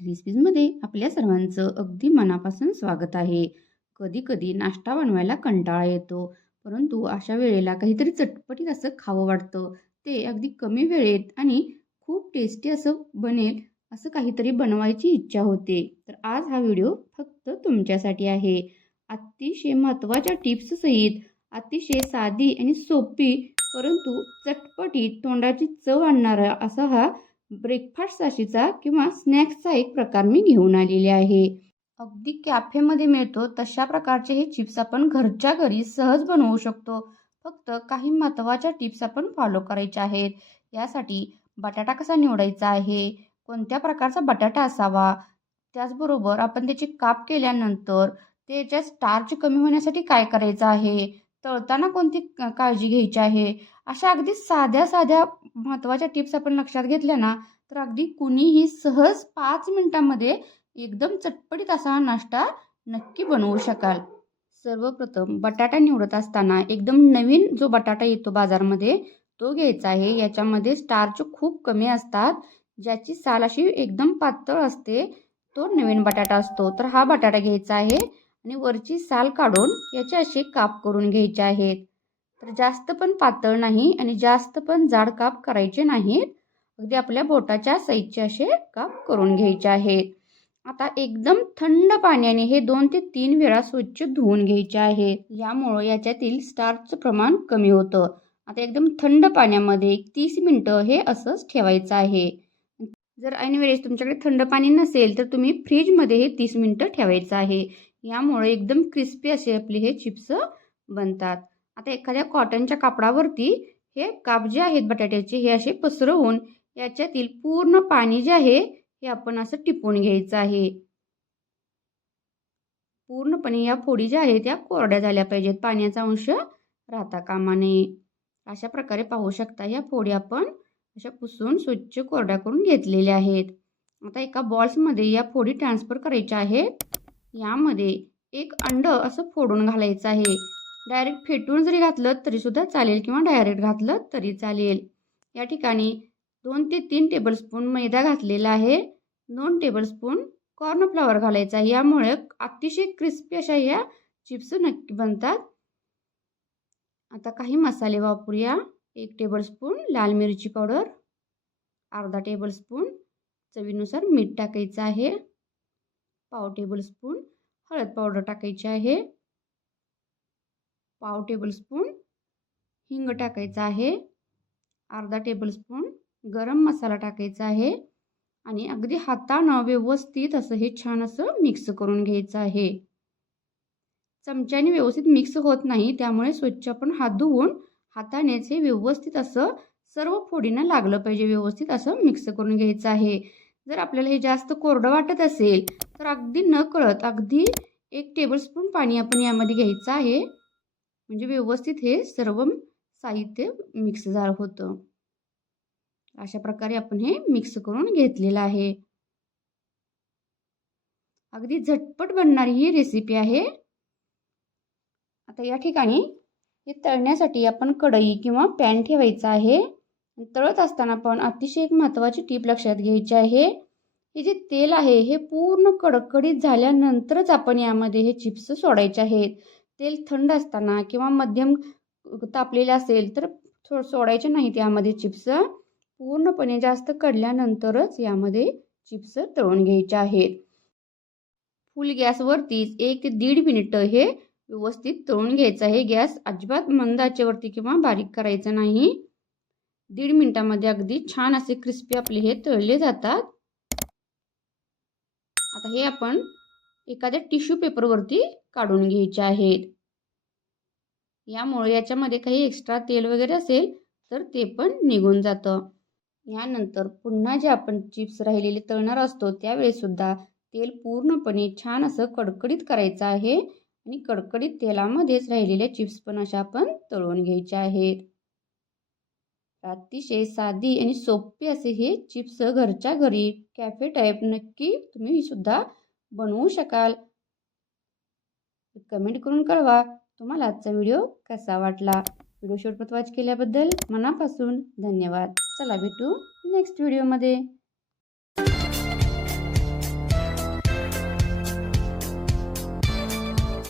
मराठी रेसिपीजमध्ये आपल्या सर्वांचं अगदी मनापासून स्वागत आहे. कधी कधी नाश्ता बनवायला कंटाळा येतो परंतु अशा वेळेला काहीतरी चटपटीत असं खावं वाटतं. ते अगदी कमी वेळेत आणि खूप टेस्टी असं बनेल असं काहीतरी बनवायची इच्छा होते. तर आज हा व्हिडिओ फक्त तुमच्यासाठी आहे. अतिशय महत्त्वाच्या टिप्ससहित अतिशय साधी आणि सोपी परंतु चटपटीत तोंडाची चव आणणारा असा हा ब्रेकफास्ट साशीचा किंवा स्नॅक्सचा एक प्रकार मी घेऊन आलेले आहे. अगदी कॅफेमध्ये मिळतो तशा प्रकारचे हे चिप्स आपण घरच्या घरी सहज बनवू शकतो. फक्त काही महत्त्वाच्या टिप्स आपण फॉलो करायच्या आहेत. यासाठी बटाटा कसा निवडायचा आहे? कोणत्या प्रकारचा बटाटा असावा? त्याचबरोबर आपण त्याचे काप केल्यानंतर त्याच्या स्टार्च कमी होण्यासाठी काय करायचं आहे? तळताना कोणती काळजी घ्यायची आहे? अशा अगदी साध्या साध्या महत्त्वाच्या टिप्स आपण लक्षात घेतल्या ना तर अगदी कुणीही सहज पाच मिनिटांमध्ये एकदम चटपटीत असा हा नाश्ता नक्की बनवू शकाल. सर्वप्रथम बटाटा निवडत असताना एकदम नवीन जो बटाटा येतो बाजारमध्ये तो घ्यायचा आहे. याच्यामध्ये स्टार्च खूप कमी असतात. ज्याची साल अशी एकदम पातळ असते तो नवीन बटाटा असतो. तर हा बटाटा घ्यायचा आहे. आणि वरची साल काढून याचे असे काप करून घ्यायचे आहेत. तर जास्त पण पातळ नाही आणि जास्त पण जाड काप करायचे नाहीत. अगदी आपल्या बोटाच्या साईजचे असे काप करून घ्यायचे आहेत. आता एकदम थंड पाण्याने हे दोन ते तीन वेळा स्वच्छ धुवून घ्यायचे आहेत. यामुळं याच्यातील स्टार्चचं प्रमाण कमी होतं. आता एकदम थंड पाण्यामध्ये एक तीस मिनटं हे असंच ठेवायचं आहे. जर ऐनवेळेस तुमच्याकडे थंड पाणी नसेल तर तुम्ही फ्रीजमध्ये हे तीस मिनटं ठेवायचं आहे. यामुळे एकदम क्रिस्पी असे आपले हे चिप्स बनतात. आता एखाद्या कॉटनच्या कापडावरती हे काप जे आहेत बटाट्याचे हे असे पसरवून याच्यातील पूर्ण पाणी जे आहे हे आपण असं टिपून घ्यायचं आहे. पूर्णपणे या फोडी ज्या आहेत त्या कोरड्या झाल्या पाहिजेत. पाण्याचा अंश राहता कामा नये. अशा प्रकारे पाहू शकता या फोडी आपण अशा पुसून स्वच्छ कोरड्या करून घेतलेल्या आहेत. आता एका बॉल्समध्ये या फोडी ट्रान्सफर करायच्या आहेत. यामध्ये एक अंड असं फोडून घालायचं आहे. डायरेक्ट फेटून जरी घातलं तरीसुद्धा चालेल किंवा डायरेक्ट घातलं तरी चालेल. या ठिकाणी दोन ते तीन टेबलस्पून मैदा घातलेला आहे. दोन टेबलस्पून कॉर्नफ्लॉवर घालायचा यामुळे अतिशय क्रिस्पी अशा या चिप्स नक्की बनतात. आता काही मसाले वापरूया. एक टेबलस्पून लाल मिरची पावडर अर्धा टेबलस्पून चवीनुसार मीठ टाकायचं आहे. पाव टेबलस्पून हळद पावडर टाकायची आहे. पाव टेबलस्पून हिंग टाकायचा आहे. अर्धा टेबलस्पून गरम मसाला टाकायचा आहे. आणि अगदी हातानं व्यवस्थित असं हे छान असं मिक्स करून घ्यायचं आहे. चमच्याने व्यवस्थित मिक्स होत नाही त्यामुळे स्वच्छ आपण हात धुवून हातानेच हे व्यवस्थित असं सर्व फोडीनं लागलं पाहिजे व्यवस्थित असं मिक्स करून घ्यायचं आहे. जर आपल्याला हे जास्त कोरडं वाटत असेल तर अगदी न कळत अगदी एक टेबलस्पून पाणी आपण यामध्ये घ्यायचं आहे. म्हणजे व्यवस्थित हे सर्व साहित्य मिक्स झालं होतं. अशा प्रकारे आपण हे मिक्स करून घेतलेलं आहे. अगदी झटपट बनणारी ही रेसिपी आहे. आता या ठिकाणी हे तळण्यासाठी आपण कढई किंवा पॅन ठेवायचा आहे. तळत असताना पण अतिशय एक महत्त्वाची टीप लक्षात घ्यायची आहे. हे जे तेल आहे हे पूर्ण कडकडीत झाल्यानंतरच आपण यामध्ये हे चिप्स सोडायचे आहेत. तेल थंड असताना किंवा मध्यम तापलेले असेल तर थोडं सोडायचे नाहीत यामध्ये चिप्स. पूर्णपणे जास्त कडल्यानंतरच यामध्ये चिप्स तळून घ्यायचे आहेत. फुल गॅसवरतीच एक ते दीड मिनिटं हे व्यवस्थित तळून घ्यायचं आहे. गॅस अजिबात मंद आचेवरती किंवा बारीक करायचं नाही. दीड मिनिटामध्ये अगदी छान असे क्रिस्पी आपले हे तळले जातात. आता हे आपण एखाद्या टिश्यू पेपरवरती काढून घ्यायचे आहेत. यामुळे याच्यामध्ये काही एक्स्ट्रा तेल वगैरे असेल तर ते पण निघून जातं. यानंतर पुन्हा जे आपण चिप्स राहिलेले तळणार असतो त्यावेळेसुद्धा तेल पूर्णपणे छान असं कडकडीत करायचं आहे. आणि कडकडीत तेलामध्येच राहिलेल्या चिप्स पण अशा आपण तळून घ्यायच्या आहेत. अतिशय साधी आणि सोपे असे हे चिप्स घरच्या घरी कॅफे टाईप नक्की तुम्ही सुद्धा बनवू शकाल. कमेंट करून कळवा तुम्हाला आजचा व्हिडिओ कसा वाटला? व्हिडिओ शेवटपर्यंत वॉच केल्याबद्दल मनापासून धन्यवाद. चला भेटू नेक्स्ट व्हिडिओमध्ये